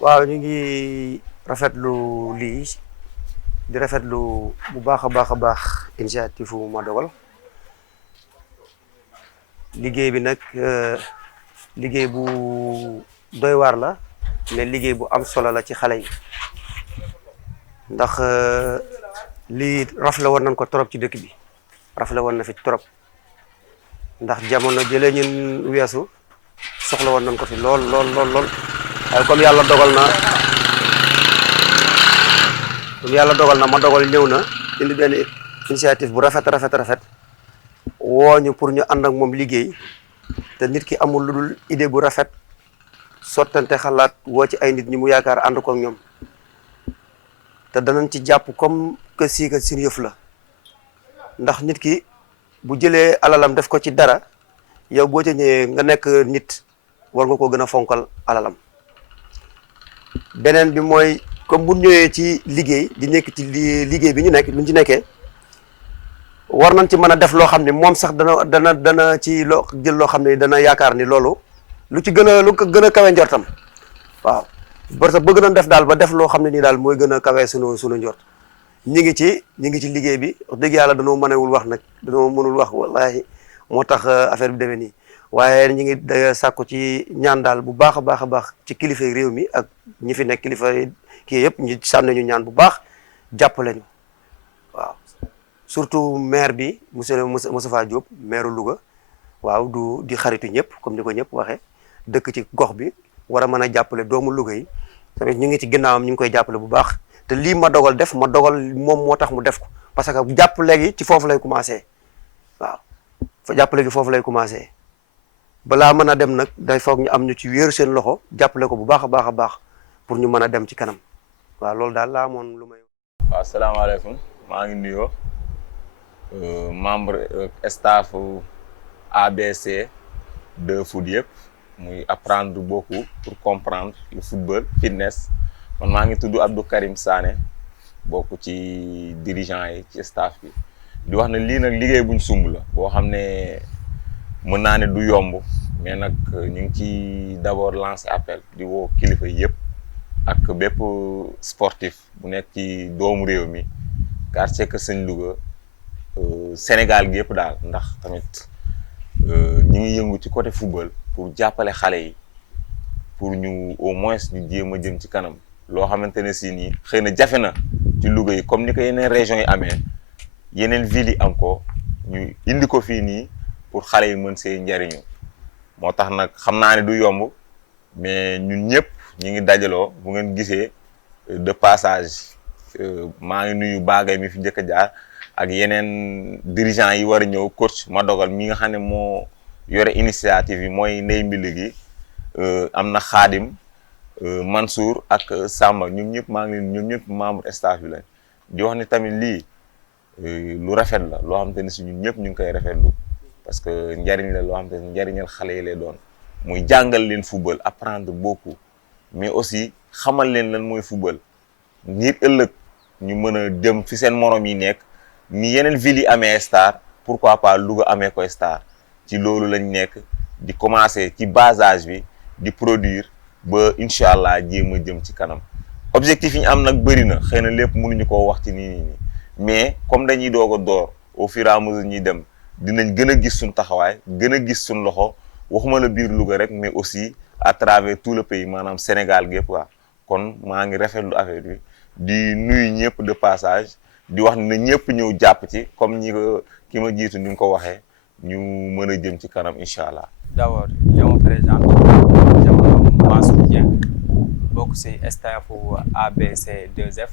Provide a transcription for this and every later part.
waaw ñu ngi rafetlu lii di rafetlu bu baax a baax initiative Ma Dogal liggéey bi nag liggéey bu doy waar la mais liggéey bu am solo la ci xale yi ndax lii rafle woon nañ ko trop ci dëkk bi rafle woon na fi trop ndax jamono jëlee ñun weesu soxla woon nañ ko fi lool waaye comme yàlla dogal na Ma Dogal ñëw na indi benn initiative bu rafet wooñu pour ñu ànd ak moom liggéey te nit ki amul lu dul idée bu rafet sottante xalaat woo ci ay nit ñi mu yaakaar ànd ko ak ñoom te danañ ci jàpp comme que si que suñu yëf la ndax nit ki bu jëlee alalam def ko ci dara yow boo ca ñëwee nga nekk nit war nga ko gën a fonkal alalam. beneen bi mooy comme bu ñëwee ci liggéey di nekk ci liggéey bi ñu nekk luñ ci nekkee war nañ ci mën a def loo xam ne moom sax dana ci loo jël loo xam ne dana yaakaar ni loolu lu ko gën a kawe njortam waaw parce que bëgg nañ def daal ba def loo xam ne nii daal mooy gën a kawe sunu njort ñi ngi ci liggéey bi wax dëgg yàlla danoo mënewul wax nag danoo mënul wax wallahi moo tax affaire bi demee nii waaye ñi ngi sàkku ci ñaan daal bu baax a baax ci kilifa réew mi ak ñi fi nekk kilifa kii yëpp ñu sànni ñu ñaan bu baax jàppale ñu waaw surtout maire bi monsieur Moustapha Diop maire Louga waaw di xaritu ñëpp comme ni ko ñëpp waxee dëkk ci gox bi war a mën a jàppale doomu Louga yi tamit ñu ngi ci ginnaawam ñu ngi koy jàppale bu baax te lii Ma Dogal def Ma Dogal moom moo tax mu def ko parce que jàppale gi ci foofu lay commencé waaw fa jàppale gi foofu lay commencé balaa mën a dem nag day foog ñu am ñu ci wéeru seen loxo jàppale ko bu baax a baax pour ñu mën a dem ci kanam waaw loolu daal laa amoon lu may. waaw asalaamaaleykum maa ngi nuyoo membre staff ABC de foot yëpp muy apprendre beaucoup pour comprendre le football fitness man maa ngi tudd Abdou Karim Sané bokk ci dirigeant yi ci staff bi di wax ne lii nag liggéey buñ sumb la boo xam ne mën naa ne du yomb mais nag ñu ngi ci d'abord lancer appel di woo kilifa yëpp ak bépp sportif bu nekk ci doomu réew mi quartier Kër Sëñ Louga Sénégal gi yëpp daal ndax tamit ñu ngi yëngu ci côté football pour jàppale xale yi pour ñu au moins ñu jéem a jëm ci kanam loo xamante ne si nii xëy na jafe na ci Louga yi comme ni ko yeneen régions yi amee yeneen villes yi am ko ñu indi ko fii nii pour xale yi mën see njariñu moo tax nag xam naa ne du yomb mais ñun ñëpp ñu ngi dajaloo bu ngeen gisee de passage maa ngi nuyu Bagay mi fi njëkk a jaar ak yeneen dirigeants yi war a ñëw coach Ma Dogal mi nga xam ne moo yore initiative yi mooy ndey mbili gi am na Xaadim Mansour ak Samba ñun ñëpp membre staff bi lañ di wax ni tamit lii lu rafet la loo xamante ne si ñun ñëpp ñu ngi koy rafetlu parce que njariñ la loo xamante ne njariñal xale yi lay doon muy jàngal leen football apprendre beaucoup mais aussi xamal leen lan mooy football ngir ëllëg ñu mën a dem fi seen morom yi nekk ni yeneen villes yi amee star pourquoi pas Louga amee koy star ci loolu lañ nekk di commencer ci bas âge bi di produire ba incha allah jéem a jëm ci kanam objectif yi ñu am nag bëri na xëy na lépp mënuñu koo wax ci nii mais comme dañuy doog a door au fur et à mesure ñuy dem dinañ gën a gis suñ taxawaay gën a gis suñ loxo waxuma la biir Louga rek mais aussi à travers tout le pays maanaam Sénégal gépp quoi kon maa ngi rafetlu affaire bi di nuyu ñëpp de passage di wax ne ñëpp ñëw jàpp ci comme ñi ko ki ma jiitu ni nga ko waxee ñu mën a jëm ci kanam incha allah. D'abord je me présente je me nomme Mansour Dieng bokk ci staffu ABC2F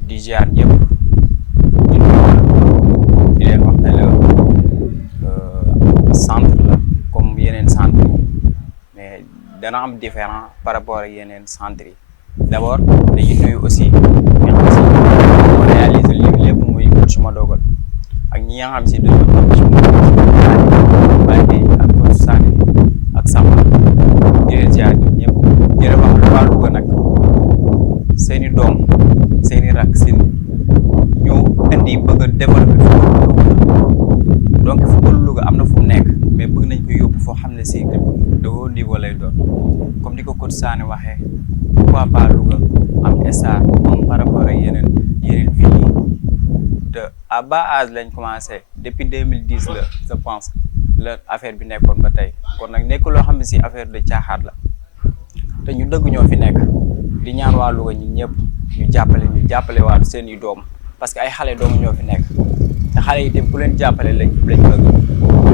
di ziar ñëpp di leen wax ne la centre la comme yeneen centre yi mais dana am différent par rapport ak yeneen centre yi d'abord dañuy nuyu aussi ñi nga xam si moo réaliser lii lépp muy coach Ma Dogal ak ñi nga xam si dañoo topp ci Baye ak coach Sané ak Samba di leen ziar ñëpp di leen wax waa Louga nag seeni doom seeni rak ñu indi bëgg a développer football Louga donc football Louga am na fu mu nekk mais bëgg nañ ko yóbbu foo xam ne si de haut niveau lay doon comme di ko coach Sané waxee pourquoi pas Louga am star comme par rapport ak yeneen villes yi te à bas âge lañ commencé depuis 2010 la je pense la affaire bi nekkoon ba tey kon nag nekk loo xam ne si affaire de caaxaat la te ñu dëgg ñoo fi nekk di ñaan waa Louga ñun ñëpp ñu jàppale waat seen i doom parce que ay xale doomu ñoo fi nekk te xale yi tamit ku leen jàppale lañ bëgg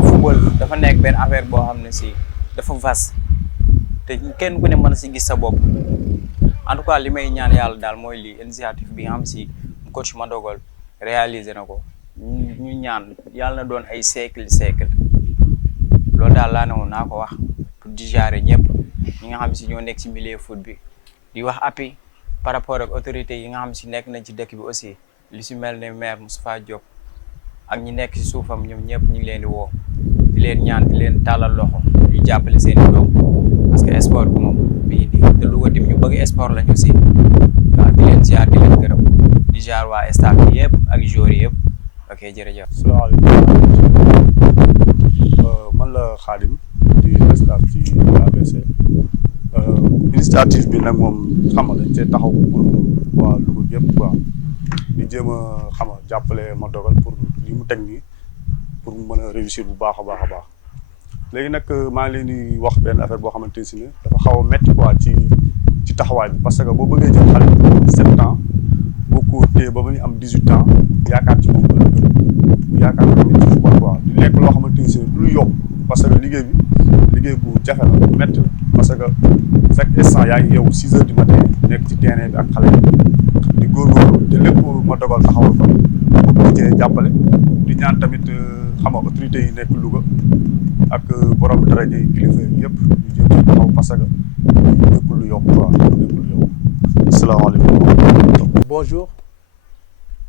football dafa nekk benn affaire boo xam ne si dafa vaste te kenn ku ne mën a si gis sa bopp en tout cas li may ñaan yàlla daal mooy lii initiative bi nga xam si coach Madogal réalisé na ko ñu ñaan yàlla na doon ay siècle loolu daal laa ne woon naa ko wax pour digérer ñëpp ñi nga xam si ñoo nekk si milieu foot bi di wax appui par rapport ak autorités yi nga xam si nekk nañ ci dëkk bi aussi li si mel ne maire Moustapha Diop ak ñi nekk si suufam ñoom ñëpp ñu ngi leen di woo di leen ñaan di leen tàllal loxo ñu jàppale seen i doom parce que sport bi moom bii di te Louga dim ñu bëgg sport lañ aussi waaw di leen ziar di leen gërëm di ziar waa staff bi yëpp ak joueurs yi yëpp ok jërëjëf. Salaamaaleykum man la Khadim di staff ci ABC initiative bi nag moom xam nga dañ cee taxaw pour waa Louga yëpp quoi di jéem a xam nga jàppale Madogal pour li mu teg nii pour mu mën a réussir bu baax a baax a baax léegi nag maa ngi leen di wax benn affaire boo xamante ne dafa xaw a métti quoi ci taxawaay bi parce que boo bëggee jël xale bi 7 ans boo ko téye ba muy am 18 ans yaakaar ci moom bu yaakaar tamit ci football quoi di nekk loo xamante ne du lu yomb parce que liggéey bu jafe la bu métti la parce que chaque instant yaa ngi yeewu 6 heures du matin nekk ci terrain bi ak xale yi di góorgóorlu te lépp Madogal taxawal ko bëgg cee jàppale di ñaan tamit xam nga autorités yi nekk Louga ak borom daraja yi kilifa yi yëpp ñu jëm ci taxaw parce que lii nekkul lu yomb quoi nekkul lu yomb. Asalaamaaleykum. Bonjour,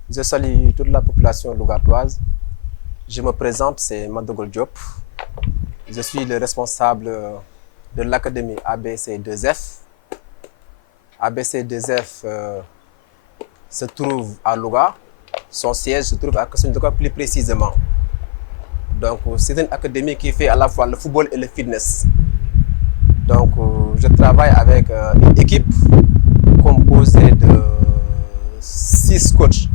je salue toute la population lougatoise. Je me présente, c'est Madogal Diop. Je suis le responsable de l'académie ABC2F. ABC2F se trouve à Louga. Son siège se trouve à Kassandouga plus précisément. Donc, c'est une académie qui fait à la fois le football et le fitness. Donc, je travaille avec une équipe composée de 6 coachs.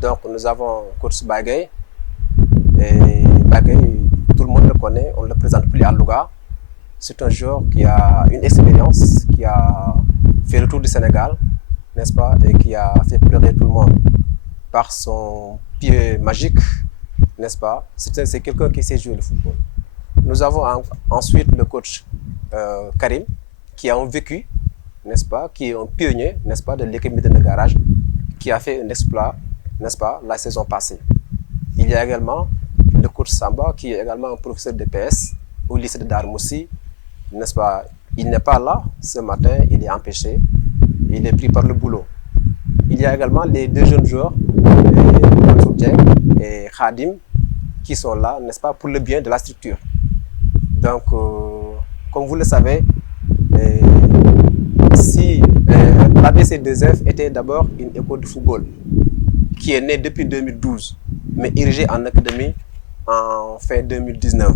Donc, nous avons coach Bagay. Et Bagay, tout le monde le connaît, on ne le présente plus à Louga. C'est un joueur qui a une expérience, qui a fait le tour du Sénégal, n'est-ce pas, et qui a fait pleurer tout le monde par son pied magique, n'est-ce pas. C'est quelqu'un qui sait jouer le football. Nous avons ensuite le coach Karim, qui a un vécu, n'est-ce pas, qui est un pionnier, n'est-ce pas, de l'équipe de garage, qui a fait un exploit, n'est-ce pas, la saison passée. Il y a également le coach Samba, qui est également un professeur de PS au lycée de Darmoussi, n'est-ce pas. Il n'est pas là ce matin, il est empêché, il est pris par le boulot. Il y a également les 2 jeunes joueurs, Mansour Dieng et Khadim, qui sont là, n'est-ce pas, pour le bien de la structure. Donc, comme vous le savez, si l'ABC2F était d'abord une école de football qui est née depuis 2012, mais érigée en académie en fin 2019.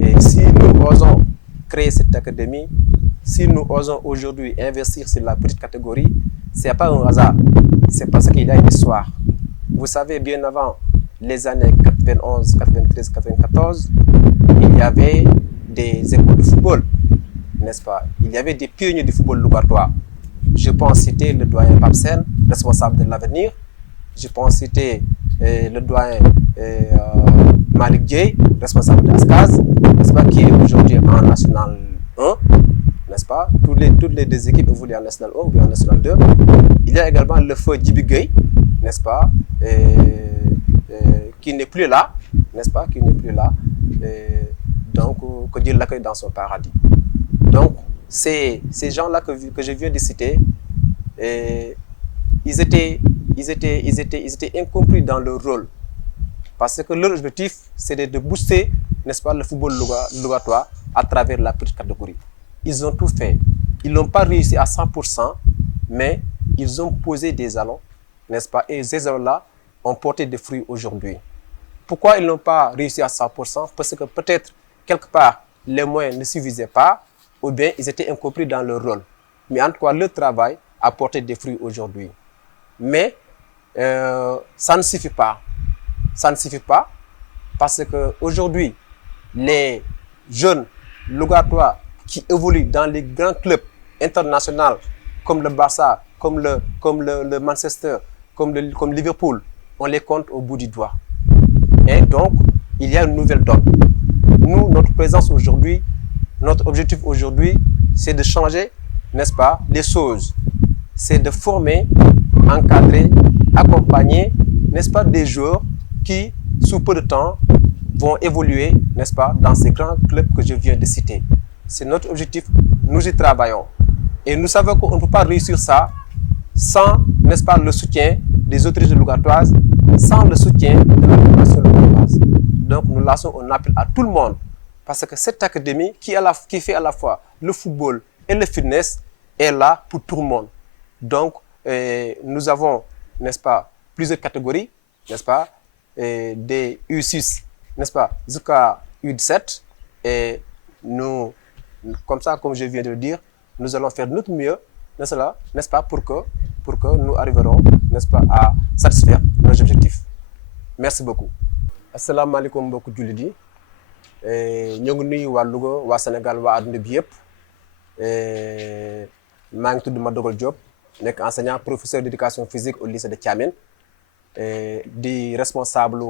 Et si nous osons créer cette académie, si nous osons aujourd'hui investir sur la petite catégorie, ce n'est pas un hasard, c'est parce qu'il y a une histoire. Vous savez, bien avant les années 91, 93, 94, il y avait des écoles de football, n'est-ce pas? Il y avait des pionniers du football lougatois. Je pense citer le doyen Papsen, responsable de l'avenir. Je pense citer le doyen Malik Dieye, responsable de Ascaz, n'est-ce pas, qui est aujourd'hui en National 1, n'est-ce pas? Toutes les 2 équipes évoluent en National 1 ou en National 2. Il y a également le feu Djibi Gueye, n'est-ce pas, qui n'est plus là, n'est-ce pas, qui n'est plus là. Donc, que Dieu l'accueille dans son paradis. Donc, ces gens-là que je viens de citer, ils étaient incompris dans leur rôle. Parce que leur objectif, c'était de booster, n'est-ce pas, le football lougatois à travers la petite catégorie. Ils ont tout fait. Ils n'ont pas réussi à 100%, mais ils ont posé des jalons, n'est-ce pas, et ces jalons-là ont porté des fruits aujourd'hui. Pourquoi ils n'ont pas réussi à 100%? Parce que peut-être, quelque part, les moyens ne suffisaient pas, ou bien ils étaient incompris dans leur rôle. Mais en tout cas, leur travail a porté des fruits aujourd'hui. Mais ça ne suffit pas. Ça ne suffit pas parce qu'aujourd'hui, les jeunes Lougatois qui évoluent dans les grands clubs internationaux comme le Barça, comme le Manchester, comme Liverpool, on les compte au bout du doigt. Et donc, il y a une nouvelle donne. Nous, notre présence aujourd'hui, notre objectif aujourd'hui, c'est de changer, n'est-ce pas, les choses. C'est de former, encadrer, accompagner, n'est-ce pas, des joueurs qui, sous peu de temps, vont évoluer, n'est-ce pas, dans ces grands clubs que je viens de citer. C'est notre objectif, nous y travaillons. Et nous savons qu'on ne peut pas réussir ça sans, n'est-ce pas, le soutien des autorités lougatoises, sans le soutien de la population lougatoise. Donc nous lançons un appel à tout le monde, parce que cette académie qui fait à la fois le football et le fitness est là pour tout le monde. Donc nous avons, n'est-ce pas, plusieurs catégories, n'est-ce pas, des U6, n'est-ce pas, jusqu'à U17. Et nous, comme ça, comme je viens de le dire, nous allons faire notre mieux, n'est-ce pas, pour que nous arriverons, n'est-ce pas, à satisfaire nos objectifs. Merci beaucoup. Assalamu alaikum mbokk jullit yi ñoo ngi nuyu waa Louga waa Sénégal waa àdduna bi yëpp maa ngi tudd Madogal Diop nekk enseignant professeur d'éducation physique au lycée de Thiamène di responsable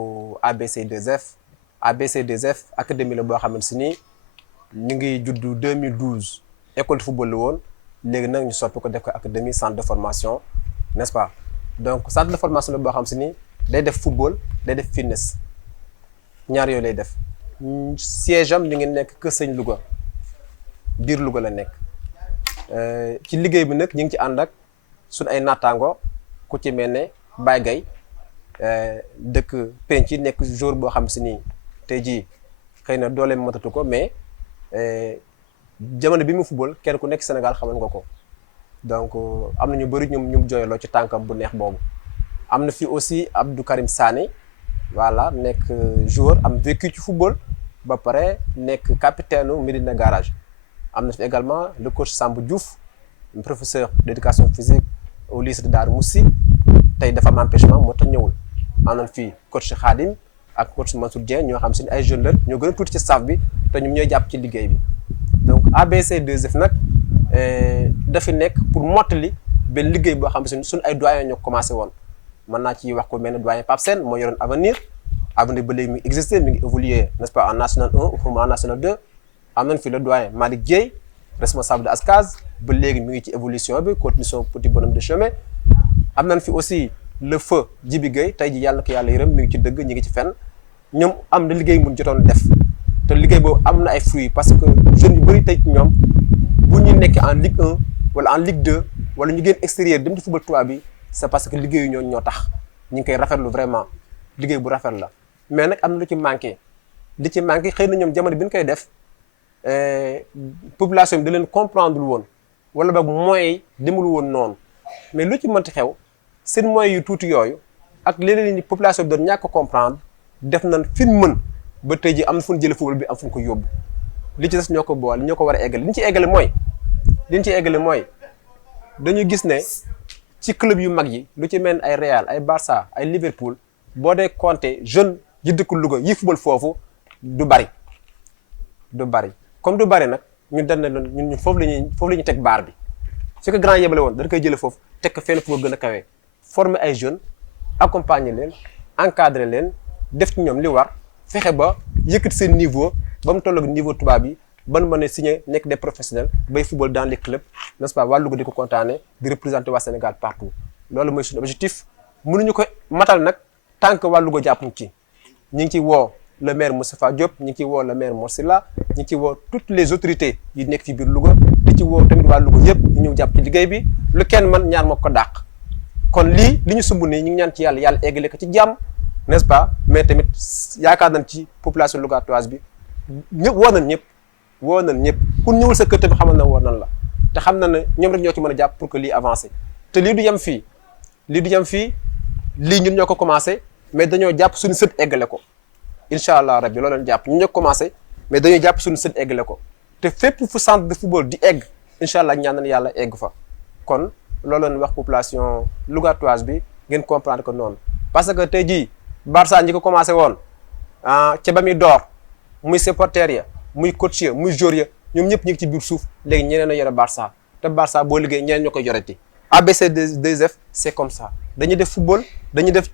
ABC2F. ABC2F académie la boo xamante si ni ñu ngi juddu 2012 école de football la woon léegi nag ñu soppi ko def ko académie centre de formation, n'est-ce pas. Donc centre de formation la boo xam si ni day def football day def fitness ñaar yooyu lay def. Siège am mi ngi nekk Kër Sëñ Louga biir Louga la nekk ci liggéey bi nag ñu ngi ci ànd ak suñ ay naataango ku ci mel ne Baye Gaye dëkk penc yi nekk jour boo xam si ni tey jii xëy na dooleem matatu ko mais jamono bi mu football kenn ku nekk Sénégal xamal nga ko. Donc am na ñu bëri ñu jooyloo ci tànkam bu neex boobu. Am na fi aussi Abdou Karim Sané voilà nekk joueur am vécu ci football ba pare nekk capitaine u Médina Garage. Am na fi également le coach Sambou Diouf professeur d'éducation physique au lycée de Darou Moussi tey dafa am empêchement moo tax ñëwul. Am na fi coach Khadim ak coach Mansour Dieng ñoo xam si ne ay jeunes lañ ñoo gën a tuuti ci staff bi te ñoom ñooy jàpp ci liggéey bi. Donc ABC2F nag dafa nekk pour mottali benn liggéey boo xam ne suñ ay doyen ñoo commencé woon. Mën naa ci wax ko mel ne doyen Pape Sène moo yoroon avenir ba léegi mi existé mi ngi évolué, n'est-ce pas, en national 1 ou en national 2. Am nañ fi le doyen Malick Dieye responsable de ASCAS ba léegi mi ngi ci évolution bi continue son petit bonhomme de chemin. Am nañ fi aussi le feu Djibi Gueye tey ji yàlla na ko yàlla yërëm mi ngi ci dëgg ñi ngi ci fenn ñoom am na liggéey mun jotoon def te liggéey boobu am na ay fruits parce que jeunes yu bëri tey ci ñoom bu ñu nekkee en Ligue 1 wala en Ligue 2 wala ñu génn extérieur dem ci football tubaab bi c'est parce que liggéeyu ñoo tax ñu ngi koy rafetlu vraiment liggéey bu rafet la. Mais nag am na lu ci manqué li ci manqué xëy na ñoom jamono bi ñu koy def population bi da leen comprendre woon wala boog moyens yi demul woon noonu mais lu ci mënti xew seen moyens yu tuuti yooyu ak leneen ni population bi doon ñàkk a comprendre def nañ fi mu mën ba tey ji am na fu ñu jëlee football bi am fu ñu ko yóbbu li ci des ñoo ko boole ñoo ko war a eggale li ñu ci eggale mooy dañu gis ne ci club yu mag yi lu ci mel ay Real ay Barça ay Liverpool boo dee compter jeune yi dëkk Louga yi football foofu du bari comme du bari nag ñun dañ ne ñun foofu la ñuy teg baar bi ce que grand yebale woon dañ koy jëlee foofu teg ko fenn fu ko gën a kawee former ay jeunes accompagner leen encadrer leen def ci ñoom li war fexe ba yëkkati seen niveau ba mu tolloog niveau tubaab yi ban mën a signer nekk des professionnels bay football dans les clubs, n'est-ce pas, waa Louga di ko kontaane di représenter waa Sénégal partout loolu mooy suñu objectif mënuñu ko matal nag tant que waa Louga jàppuñ ci ñu ngi ci woo le maire Moustapha Diop ñu ngi ci woo le maire Mor Sylla ñu ngi ci woo toutes les autorités yi nekk ci biir Louga di ci woo tamit waa Louga yëpp ñu ñëw jàpp ci liggéey bi lu kenn man ñaar moo ko dàq kon li ñu sumb nii ñu ngi ñaan ci yàlla eggale ko ci jàmm, n'est-ce pas, mais tamit yaakaar nañ ci population lougatoise bi ñëpp woo nañ ñëpp ku ñëwul sa kër tamit xamal na woo nan la te xam na ne ñoom rek ñoo ci mën a jàpp pour que lii avancé te lii du yem fii lii ñun ñoo ko commencé mais dañoo jàpp suñu sët eggale ko incha allah rabbi loolu leen jàpp ñu ñoo commencé mais dañuy jàpp suñu sët eggale ko te fépp fu centre de football di egg incha allah ñaan nañu yàlla egg fa kon loolu leen wax population lougatoise bi ngeen comprendre que noonu parce que tey jii Barça ñi ko commencé woon ca ba muy door muy supporter ya muy coach ya muy joueur ya ñoom ñëpp ñu ngi ci biir suuf léegi ñeneen a yore Barça te Barça boo liggéey ñeneen ñoo koy yoreti ABC2F c'est comme ça dañuy def football dañuy def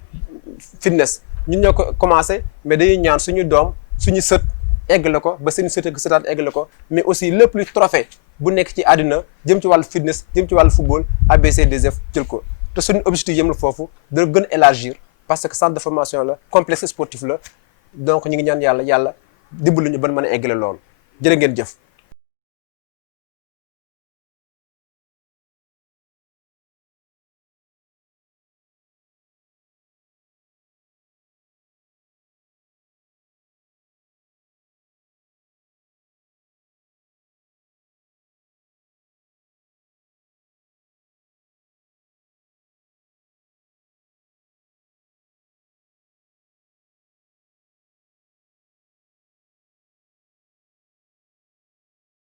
fitness ñun ñoo ko commencé mais dañuy ñaan suñu doom suñu sët egg la ko ba seen sët ak sëtaat egg la ko mais aussi lépp luy trophée bu nekk ci àddina jëm ci wàllu fitness jëm ci wàllu football ABC2F jël ko te suñu objectif yëm la foofu da gën élargir parce que centre de formation la complexe sportif la donc ñu ngi ñaan yàlla dimbali ñu ban mën a eggale loolu jërë ngeen jëf